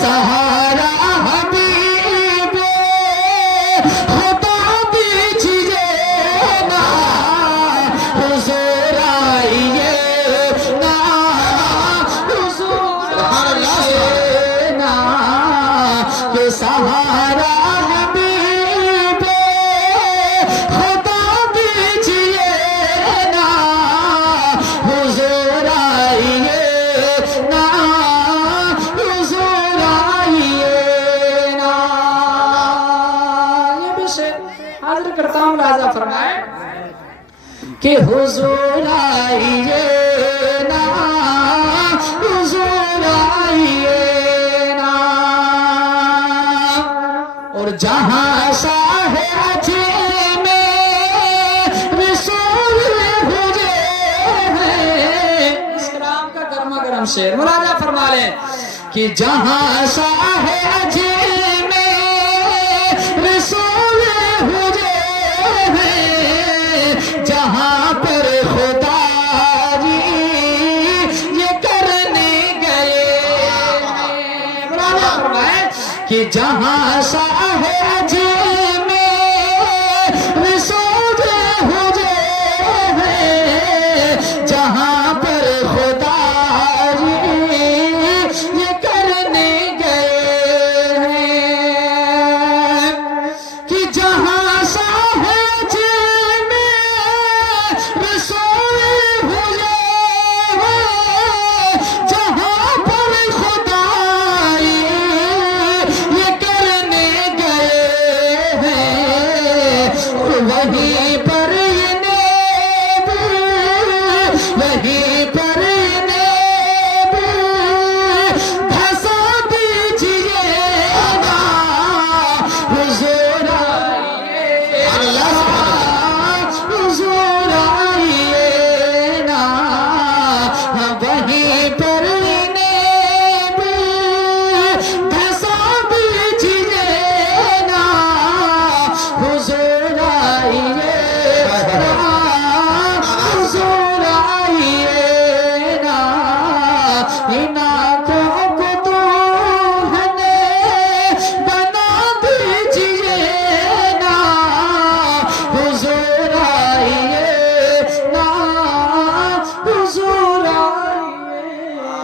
سہارا حبیب خدا دیجیے نا حضور آئیے نا حضور آئیے نا یہ سہارا حبیب خدا دیجیے نا حضور آئیے نا حضور آئیے نا. یہ بھی شعر حاضر کرتا ہوں لہذا فرمائے کہ حضور آئیے نا حضور آئیے نا. اور جہاں شاہ عجم میں رسول بھیجے ہیں. اس کلام کا گرما گرم شعر مراجعہ فرما لیں کہ جہاں شاہ عجم میں رسول بھیجے ہیں جہاں پر خدا جی یہ کرنے گئے ہیں. مراجعہ فرمائیں کہ جہاں شاہ عجم میں رسول بھیجے ہیں جہاں پر خدا جی یہ کرنے گئے ہیں کہ جہاں شاہ عجم میں رسول بھیجے ہیں جہاں پر خدا یہ کرنے گئے ہیں وہیں پر یہ نیب وہیں پر یہ نیب دھسا دیجیے نا حضور آئیے نا حضور آئیے نا وہیں پر یہ نیب دھسا دیجیے نا حضور آئیے نا حضور آئیے نا. ان آنکھوں کو دلہن بنا دیجیے نا حضور آئیے نا حضور آئیے نا.